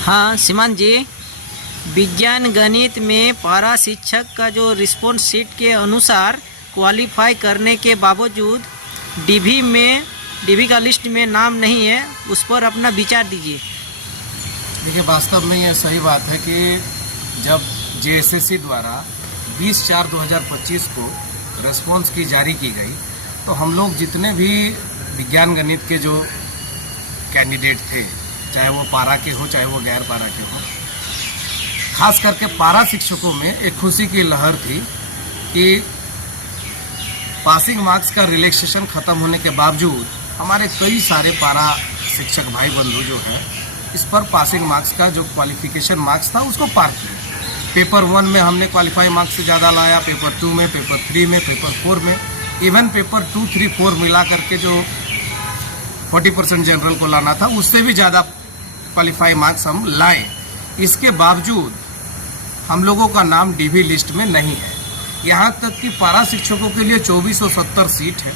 हाँ सीमान जी, विज्ञान गणित में पारा शिक्षक का जो रिस्पॉन्स शीट के अनुसार क्वालिफाई करने के बावजूद डीवी का लिस्ट में नाम नहीं है, उस पर अपना विचार दीजिए। देखिए, वास्तव में यह सही बात है कि जब जेएसएससी द्वारा 20/4/2025 को रेस्पॉन्स की जारी की गई तो हम लोग जितने भी विज्ञान गणित के जो कैंडिडेट थे, चाहे वो पारा के हो चाहे वो गैर पारा के हो, खास करके पारा शिक्षकों में एक खुशी की लहर थी कि पासिंग मार्क्स का रिलैक्सेशन खत्म होने के बावजूद हमारे कई सारे पारा शिक्षक भाई बंधु जो हैं इस पर पासिंग मार्क्स का जो क्वालिफिकेशन मार्क्स था उसको पार किया। पेपर 1 में हमने क्वालिफाई मार्क्स से ज़्यादा लाया, पेपर 2 में, पेपर 3 में, पेपर 4 में, इवन पेपर 2, 3, 4 मिला करके जो 40% जनरल को लाना था उससे भी ज़्यादा क्वालिफाई मार्क्स हम लाए। इसके बावजूद हम लोगों का नाम डीवी लिस्ट में नहीं है। यहाँ तक कि पारा शिक्षकों के लिए 2470 सीट है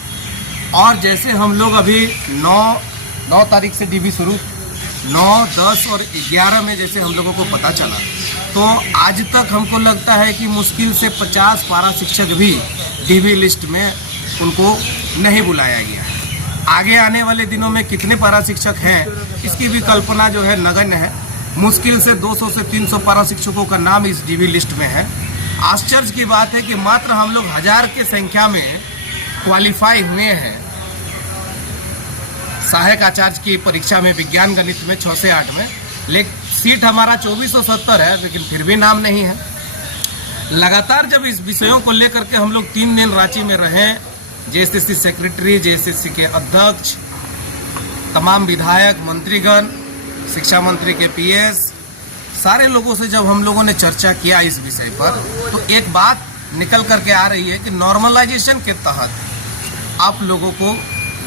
और जैसे हम लोग अभी 9 तारीख से डीवी शुरू, 9, 10 और 11 में जैसे हम लोगों को पता चला तो आज तक हमको लगता है कि मुश्किल से 50 पारा शिक्षक भी डीवी लिस्ट में उनको नहीं बुलाया गया है। आगे आने वाले दिनों में कितने पारा शिक्षक हैं इसकी भी कल्पना जो है नगण्य है। मुश्किल से 200 से 300 पारा शिक्षकों का नाम इस डीवी लिस्ट में है। आश्चर्य की बात है कि मात्र हम लोग 1000 की संख्या में क्वालिफाई हुए हैं सहायक आचार्य की परीक्षा में विज्ञान गणित में 6 से 8 में, लेकिन सीट हमारा 2470 है लेकिन फिर भी नाम नहीं है। लगातार जब इस विषयों को लेकर के हम लोग 3 दिन रांची में रहे, जेएसएससी सेक्रेटरी, जेएसएससी के अध्यक्ष, तमाम विधायक, मंत्रीगण, शिक्षा मंत्री के पीएस, सारे लोगों से जब हम लोगों ने चर्चा किया इस विषय पर तो एक बात निकल करके आ रही है कि नॉर्मलाइजेशन के तहत आप लोगों को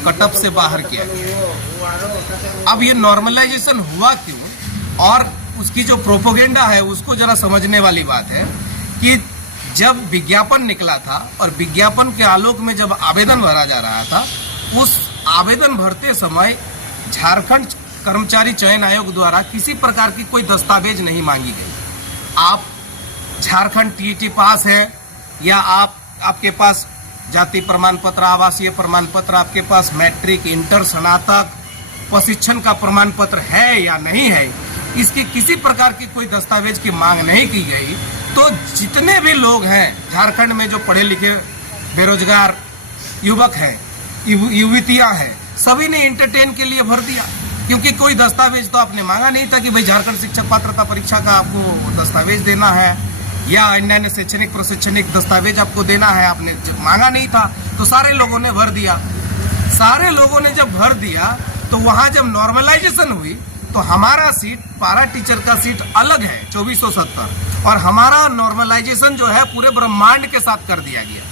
कटअप से बाहर किया गया। अब ये नॉर्मलाइजेशन हुआ क्यों और उसकी जो प्रोपोगेंडा है उसको जरा समझने वाली बात है कि जब विज्ञापन निकला था और विज्ञापन के आलोक में जब आवेदन भरा जा रहा था, उस आवेदन भरते समय झारखंड कर्मचारी चयन आयोग द्वारा किसी प्रकार की कोई दस्तावेज नहीं मांगी गई। आप झारखंड टीईटी पास है या आपके पास जाति प्रमाण पत्र, आवासीय प्रमाण पत्र, आपके पास मैट्रिक, इंटर, स्नातक, प्रशिक्षण का प्रमाण पत्र है या नहीं है, इसकी किसी प्रकार की कोई दस्तावेज की मांग नहीं की गई। तो जितने भी लोग हैं झारखंड में जो पढ़े लिखे बेरोजगार युवक हैं, युवतियां हैं, सभी ने इंटरटेन के लिए भर दिया क्योंकि कोई दस्तावेज तो आपने मांगा नहीं था कि भाई झारखंड शिक्षक पात्रता परीक्षा का आपको दस्तावेज देना है या अन्य शैक्षणिक प्रशैक्षणिक दस्तावेज आपको देना है, आपने मांगा नहीं था। तो सारे लोगों ने भर दिया। सारे लोगों ने जब भर दिया तो वहां जब नॉर्मलाइजेशन हुई तो हमारा सीट, पारा टीचर का सीट अलग है 2470 और हमारा नॉर्मलाइजेशन जो है पूरे ब्रह्मांड के साथ कर दिया गया।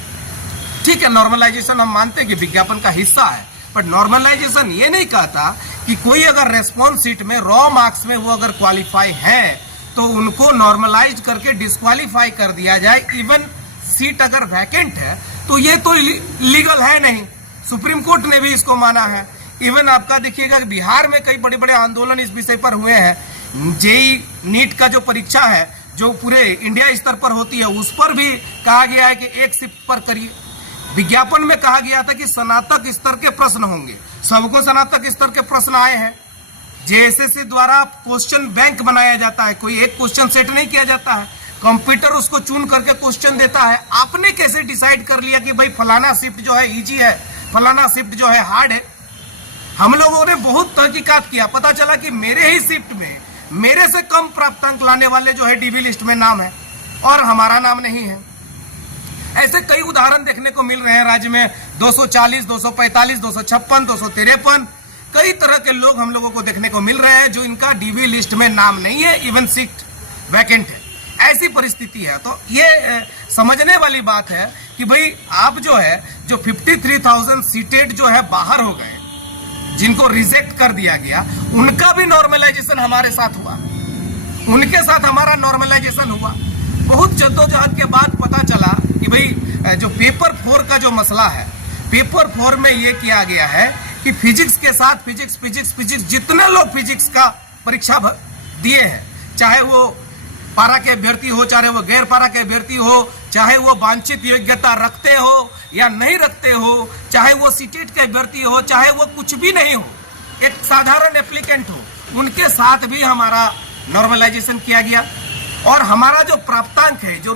ठीक है, नॉर्मलाइजेशन हम मानते हैं कि विज्ञापन का हिस्सा है, बट नॉर्मलाइजेशन ये नहीं कहता कि कोई अगर रेस्पॉन्स सीट में रॉ मार्क्स में वो अगर क्वालिफाई है तो उनको नॉर्मलाइज करके डिस्क्वालीफाई कर दिया जाए। इवन सीट अगर वैकेंट है तो ये तो लीगल है नहीं, सुप्रीम कोर्ट ने भी इसको माना है। इवन आपका देखिएगा बिहार में कई बड़े बड़े आंदोलन इस विषय पर हुए हैं। जेई नीट का जो परीक्षा है जो पूरे इंडिया स्तर पर होती है उस पर भी कहा गया है कि एक शिफ्ट पर करिए। विज्ञापन में कहा गया था कि स्नातक स्तर के प्रश्न होंगे, सबको स्नातक स्तर के प्रश्न आए हैं। जेएसएससी द्वारा क्वेश्चन बैंक बनाया जाता है, कोई एक क्वेश्चन सेट नहीं किया जाता है, कंप्यूटर उसको चुन करके क्वेश्चन देता है। आपने कैसे डिसाइड कर लिया कि भाई फलाना शिफ्ट जो है इजी है, फलाना शिफ्ट जो है हार्ड है? हम लोगों ने बहुत तहकीकात किया, पता चला कि मेरे ही शिफ्ट में मेरे से कम प्राप्तांक लाने वाले जो है डीवी लिस्ट में नाम है और हमारा नाम नहीं है। ऐसे कई उदाहरण देखने को मिल रहे हैं राज्य में। 240, 245, 256, 253 कई तरह के लोग हम लोगों को देखने को मिल रहे हैं जो इनका डीवी लिस्ट में नाम नहीं है, इवन सीट वैकेंट है। ऐसी परिस्थिति है तो ये समझने वाली बात है कि भाई आप जो है जो 53,000 सीटेड जो है बाहर हो गए, जिनको रिजेक्ट कर दिया गया, उनका भी नॉर्मलाइजेशन हमारे साथ हुआ, उनके साथ हमारा नॉर्मलाइजेशन हुआ। बहुत जद्दोजहद के बाद पता चला कि भाई जो पेपर 4 का जो मसला है, पेपर 4 में ये किया गया है कि फिजिक्स के साथ फिजिक्स जितने लोग फिजिक्स का परीक्षा दिए हैं, चाहे वो पारा के अभ्यर्थी हो, चाहे वो गैर पारा के अभ्यर्थी हो, चाहे वो वांछित योग्यता रखते हो या नहीं रखते हो, चाहे वो सीटेट के अभ्यर्थी हो, चाहे वो कुछ भी नहीं हो, एक साधारण एप्लीकेंट हो, उनके साथ भी हमारा नॉर्मलाइजेशन किया गया। और हमारा जो प्राप्तांक है, जो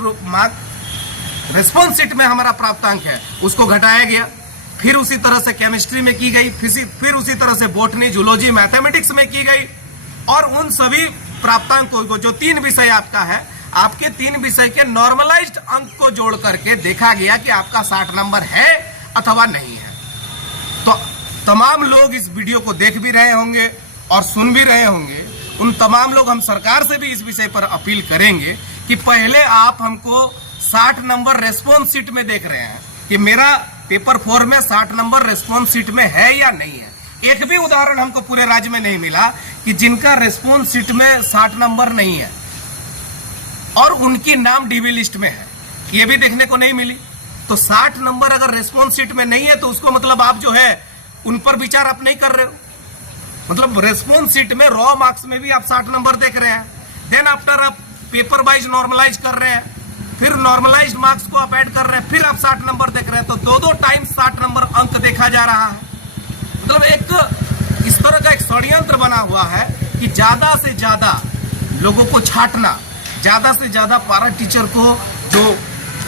रिस्पॉन्स सीट में हमारा प्राप्तांक है, उसको घटाया गया। फिर उसी तरह से केमिस्ट्री में की गई, फिर उसी तरह से बॉटनी, जूलॉजी, मैथमेटिक्स में की गई। और उन सभी प्राप्तांकों को, जो 3 विषय आपका है, आपके 3 विषय के नॉर्मलाइज्ड अंक को जोड़ करके देखा गया कि आपका 60 नंबर है अथवा नहीं है। तो तमाम लोग इस वीडियो को देख भी रहे होंगे और सुन भी रहे होंगे। उन तमाम लोग, हम सरकार से भी इस विषय पर अपील करेंगे कि पहले आप हमको 60 नंबर रेस्पॉन्स सीट में देख रहे हैं कि मेरा पेपर 4 में 60 नंबर रेस्पॉन्स सीट में है या नहीं है। एक भी उदाहरण हमको पूरे राज्य में नहीं मिला कि जिनका रेस्पॉन्स सीट में 60 नंबर नहीं है और उनकी नाम डीबी लिस्ट में है, ये भी देखने को नहीं मिली। तो 60 नंबर अगर रेस्पॉन्स सीट में नहीं है तो उसको मतलब आप जो है उन पर विचार आप नहीं कर रहे हो। मतलब रेस्पॉन्स सीट में रॉ मार्क्स में भी आप 60 नंबर देख रहे हैं, देन आफ्टर आप पेपर वाइज नॉर्मलाइज कर रहे हैं, फिर नॉर्मलाइज्ड मार्क्स को आप ऐड कर रहे हैं, फिर आप 60 नंबर देख रहे हैं। तो 2 टाइम 60 नंबर अंक देखा जा रहा है। मतलब एक इस तरह का एक षड्यंत्र बना हुआ है कि ज्यादा से ज्यादा लोगों को छांटना, ज्यादा से ज्यादा पारा टीचर को जो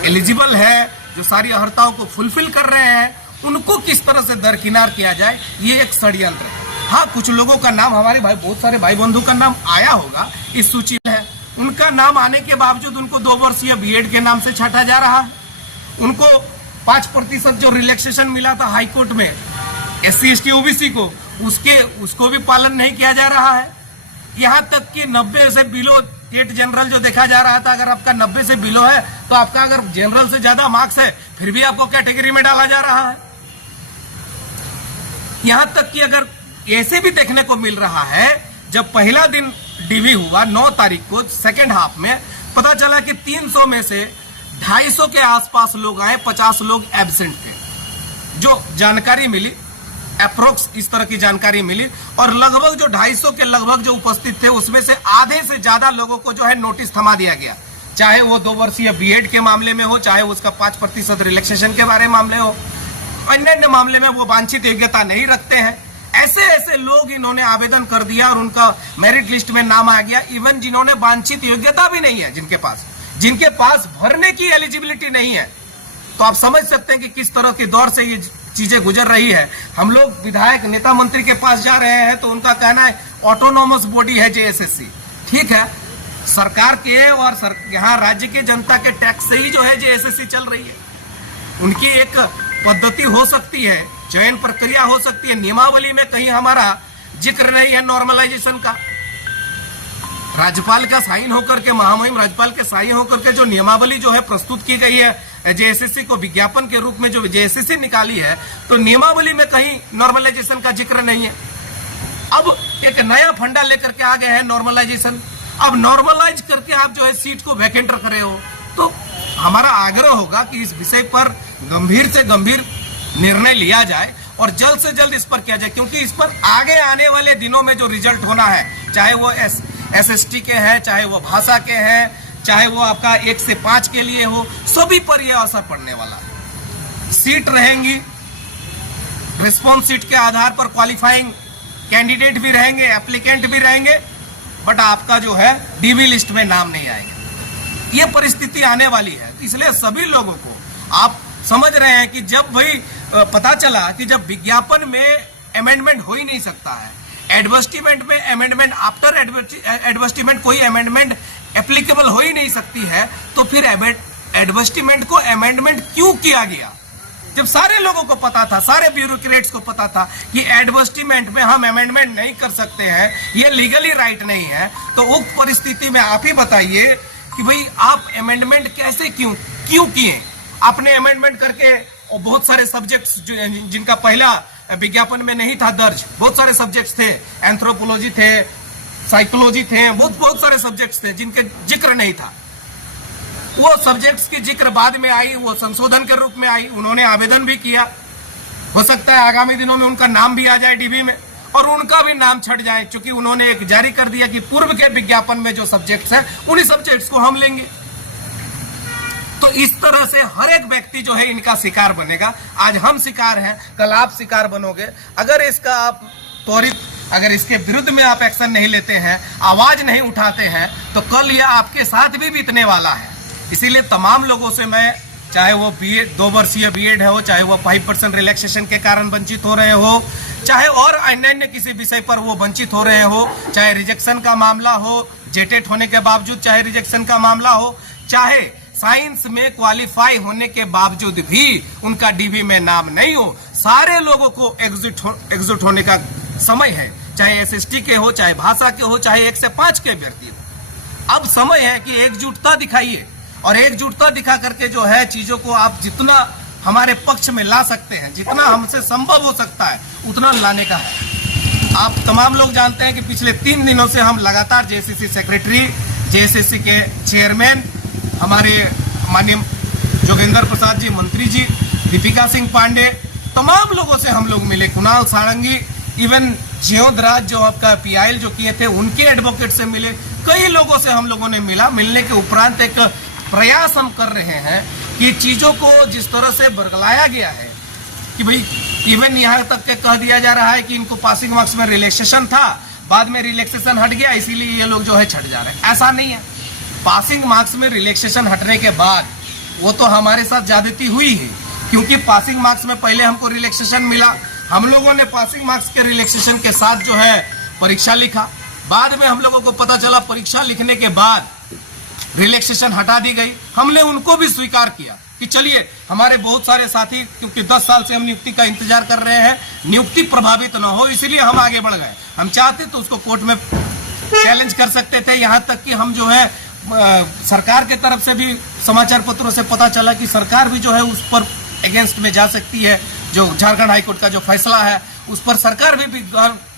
एलिजिबल है, जो सारी अर्हताओं को फुलफिल कर रहे हैं, उनको किस तरह से दरकिनार किया जाए, ये एक षड्यंत्र है। हाँ, कुछ लोगों का नाम, हमारे भाई, बहुत सारे भाई बंधु का नाम आया होगा इस सूची में है। उनका नाम आने के बावजूद उनको 2 वर्षीय बीएड के नाम से छांटा जा रहा है। उनको 5% जो रिलैक्सेशन मिला था हाईकोर्ट में SC ST OBC को, उसको भी पालन नहीं किया जा रहा है। यहाँ तक कि 90 से बिलो टेट जनरल जो देखा जा रहा था, अगर आपका 90 से बिलो है तो आपका अगर जनरल से ज्यादा मार्क्स है फिर भी आपको कैटेगरी में डाला जा रहा है। यहाँ तक कि अगर ऐसे भी देखने को मिल रहा है, जब पहला दिन डीवी हुआ 9 तारीख को, सेकेंड हाफ में पता चला कि 300 में से 250 के आसपास लोग आए, 50 लोग एब्सेंट थे। जो जानकारी मिली, अप्रोक्स इस तरह की जानकारी मिली, और लगभग जो 250 के लगभग जो उपस्थित थे उसमें से आधे से ज्यादा लोगों को जो है नोटिस थमा दिया गया, चाहे वो 2 वर्षीय बीएड के मामले में हो, चाहे उसका 5% रिलैक्सेशन के बारे में मामले हो, अन्य मामले में वो वांछित योग्यता नहीं रखते हैं। ऐसे लोग इन्होंने आवेदन कर दिया और उनका मेरिट लिस्ट में नाम आ गया। इवन जिन्होंने वांछित योग्यता भी नहीं है, जिनके पास भरने की एलिजिबिलिटी नहीं है। तो आप समझ सकते हैं कि किस तरह के दौर से ये चीजें गुजर रही है। हम लोग विधायक, नेता, मंत्री के पास जा रहे हैं तो उनका कहना है ऑटोनोमस बॉडी है JSSC। ठीक है, सरकार के और यहाँ राज्य के जनता के टैक्स से ही जो है JSSC चल रही है। उनकी एक पद्धति हो सकती है, चयन प्रक्रिया हो सकती है, नियमावली में कहीं हमारा जिक्र नहीं है नॉर्मलाइजेशन का। राज्यपाल का साइन होकर के, महामहिम राज्यपाल के साइन होकर के जो नियमावली जो है प्रस्तुत की गई है JSSC को विज्ञापन के रूप में जो JSSC निकाली है, तो नियमावली में कहीं नॉर्मलाइजेशन का जिक्र नहीं है। अब एक नया फंडा लेकर के आ गए हैं नॉर्मलाइजेशन। अब नॉर्मलाइज करके आप जो है सीट को वैकेंट रख रहे हो, तो हमारा आग्रह होगा कि इस विषय पर गंभीर से गंभीर निर्णय लिया जाए और जल्द से जल्द इस पर किया जाए, क्योंकि इस पर आगे आने वाले दिनों में जो रिजल्ट होना है, चाहे वो SST के हैं, चाहे वो भाषा के हैं, चाहे वो आपका 1 से 5 के लिए हो, सभी पर यह असर पड़ने वाला है। सीट रहेंगी, रिस्पॉन्स सीट के आधार पर क्वालिफाइंग कैंडिडेट भी रहेंगे, एप्लीकेंट भी रहेंगे, बट आपका जो है डीबी लिस्ट में नाम नहीं आएगा। ये परिस्थिति आने वाली है। इसलिए सभी लोगों को, आप समझ रहे हैं कि जब भाई पता चला कि जब विज्ञापन में अमेंडमेंट हो ही नहीं सकता है, एडवर्टाइजमेंट में अमेंडमेंट, आफ्टर एडवर्टाइजमेंट कोई अमेंडमेंट एप्लीकेबल हो ही नहीं सकती है, तो फिर एडवर्टाइजमेंट को अमेंडमेंट क्यों किया गया? जब सारे लोगों को पता था, सारे ब्यूरोक्रेट्स को पता था कि एडवर्टाइजमेंट में हम अमेंडमेंट नहीं कर सकते हैं, ये लीगली राइट नहीं है, तो उक्त परिस्थिति में आप ही बताइए कि भाई आप अमेंडमेंट कैसे क्यों किए? आपने अमेंडमेंट करके, और बहुत सारे सब्जेक्ट्स जिनका पहला विज्ञापन में नहीं था दर्ज, बहुत सारे सब्जेक्ट्स थे, एंथ्रोपोलॉजी थे, साइकोलॉजी थे, बहुत सारे सब्जेक्ट्स थे जिनके जिक्र नहीं था। वो सब्जेक्ट्स की जिक्र बाद में आई, वो संशोधन के रूप में आई, उन्होंने आवेदन भी किया। हो सकता है आगामी दिनों में उनका नाम भी आ जाए डीबी में, और उनका भी नाम छट जाए, क्योंकि उन्होंने एक जारी कर दिया कि पूर्व के विज्ञापन में जो सब्जेक्ट्स हैं उन्हीं सब्जेक्ट्स को हम लेंगे। तो इस तरह से हर एक व्यक्ति जो है इनका शिकार बनेगा। आज हम शिकार हैं, कल आप शिकार बनोगे। अगर इसका आप त्वरित, अगर इसके विरुद्ध में आप एक्शन नहीं लेते हैं, आवाज नहीं उठाते हैं, तो कल यह आपके साथ भी बीतने वाला है। इसीलिए तमाम लोगों से मैं, चाहे वो बीएड 2 वर्षीय बीएड है हो, चाहे वो 5% रिलैक्सेशन के कारण वंचित हो रहे हो, चाहे और अन्य किसी विषय पर वो वंचित हो रहे हो, चाहे रिजेक्शन का मामला हो, जेटेट होने के बावजूद चाहे रिजेक्शन का मामला हो, चाहे साइंस में क्वालिफाई होने के बावजूद भी उनका डीवी में नाम नहीं हो, सारे लोगों को एकजुट होने का समय है। चाहे एसएसटी के हो, चाहे भाषा के हो, चाहे 1 से 5 के अभ्यर्थी हो। अब समय है कि एकजुटता दिखाइए, और एकजुटता दिखा करके जो है चीजों को आप जितना हमारे पक्ष में ला सकते हैं, जितना हमसे संभव हो सकता है उतना लाने का है। आप तमाम लोग जानते हैं कि पिछले 3 दिनों से हम लगातार जेएसएससी सेक्रेटरी, जेएसएससी के चेयरमैन, हमारे माननीय जोगेंद्र प्रसाद जी, मंत्री जी, दीपिका सिंह पांडे, तमाम लोगों से हम लोग मिले, कुणाल सारंगी, इवन ज्योतराज जो आपका पीआईएल जो किए थे उनके एडवोकेट से मिले, कई लोगों से हम लोगों ने मिला। मिलने के उपरांत एक प्रयास हम कर रहे हैं कि चीजों को जिस तरह से बरगलाया गया है कि भाई इवन यहाँ तक के कह दिया जा रहा है कि इनको पासिंग मार्क्स में रिलैक्सेशन था, बाद में रिलैक्सेशन हट गया, इसीलिए ये लोग जो है छट जा रहे हैं। ऐसा नहीं है। पासिंग मार्क्स में रिलैक्सेशन हटने के बाद वो तो हमारे साथ ज्यादती हुई है, क्योंकि पासिंग मार्क्स में पहले हमको रिलैक्सेशन मिला, हम लोगों ने पासिंग मार्क्स के रिलैक्सेशन के साथ जो है परीक्षा लिखा, बाद में हम लोगों को पता चला परीक्षा लिखने के बाद रिलैक्सेशन हटा दी गई। हमने उनको भी स्वीकार किया कि चलिए, हमारे बहुत सारे साथी, क्योंकि 10 साल से हम नियुक्ति का इंतजार कर रहे हैं, नियुक्ति प्रभावित न हो, इसलिए हम आगे बढ़ गए। हम चाहते तो उसको कोर्ट में चैलेंज कर सकते थे, यहाँ तक कि हम जो है सरकार के तरफ से भी समाचार पत्रों से पता चला कि सरकार भी जो है उस पर अगेंस्ट में जा सकती है। जो झारखंड हाईकोर्ट का जो फैसला है उस पर सरकार भी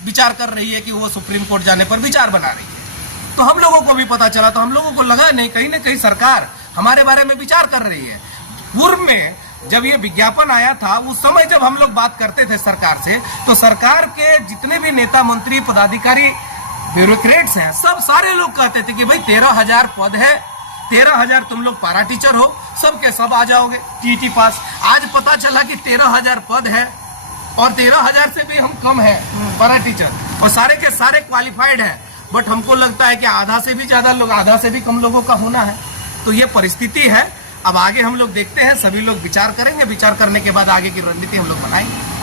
विचार कर रही है कि वो सुप्रीम कोर्ट जाने पर विचार बना रही है। तो हम लोगों को भी पता चला, तो हम लोगों को लगा नहीं, कहीं ना कहीं सरकार हमारे बारे में विचार कर रही है। पूर्व में जब ये विज्ञापन आया था, उस समय जब हम लोग बात करते थे सरकार से, तो सरकार के जितने भी नेता, मंत्री, पदाधिकारी, ब्यूरोक्रेट्स हैं, सब सारे लोग कहते थे कि भाई 13,000 पद है, 13,000 तुम लोग पारा टीचर हो, सब के सब आ जाओगे टीटी पास। आज पता चला कि 13,000 पद है और 13,000 से भी हम कम है पारा टीचर, और सारे के सारे क्वालिफाइड है, बट हमको लगता है कि आधा से भी ज्यादा लोग, आधा से भी कम लोगों का होना है। तो ये परिस्थिति है। अब आगे हम लोग देखते हैं, सभी लोग विचार करेंगे, विचार करने के बाद आगे की रणनीति हम लोग बनाएंगे।